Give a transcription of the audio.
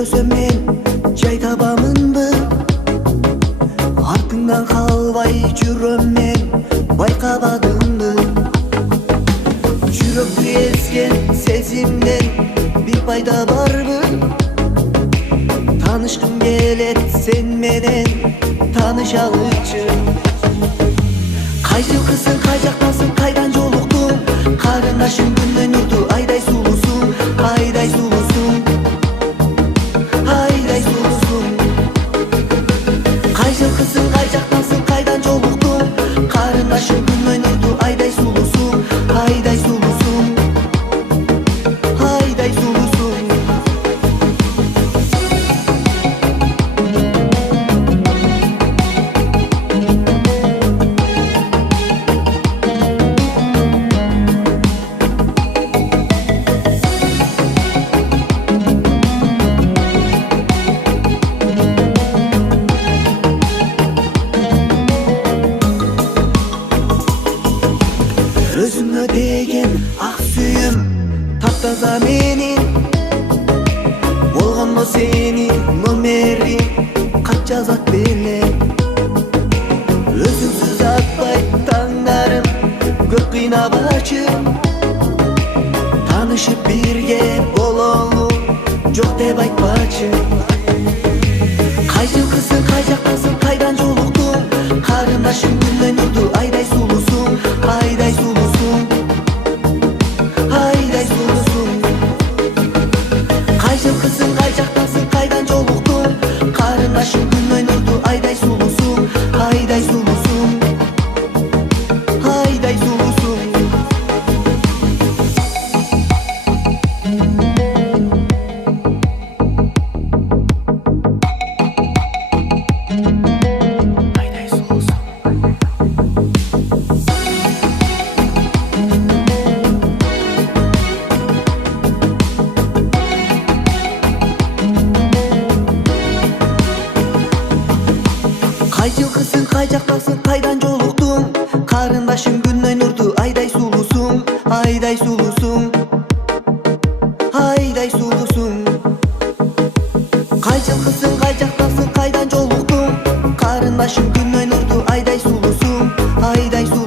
көрбөсөм мен жай табамынбы, артыңдан калбай жүрөм мен байкабадыңбы? Жүрөктү эзген сезимден бир пайда барбы? Танышкым келет сен менен таанышалычы. Кай жылкысың, кай жактасың, кайдан жолуктуң? Карындашым күндөй нурду, айдай сулусуң, айдай сулусуң, айдай сулусуң. Кай жылкысың, кай жактасың, кайдан жолуктуң? Карындашым күндөй нурду, айдай сулусуң, айдай сулусуң, айдай сулусуң. Өзүңө деген ак сүйүм таптаза менин, болгондо сенин номериң кат жазат беле. Өзүңсүз атпай таңдарым көп кыйнабачы, таанышып бирге бололу жок деп айтпачы. Кай жылкысың, кай жактасың, кайдан жолуктуң? Карындашым күндөй нурду, айдай сулусуң, айдай сулусуң, айдай сулусуң. Кай жылкысың, кай жактасың, кайдан жолуктуң? Карындашым күндөй нурду, айдай сулусуң, айдай сулусуң, айдай сулусуң. Кай жылкысың, кай жактасың, кайдан жолуктуң? Карындашым күндөй нурду, айдай сулусуң, айдай сулусуң, айдай сулусуң. Кай жылкысың, кай жактасың, кайдан жолуктуң? Карындашым күндөй нурду, айдай сулусуң, айдай сулусуң.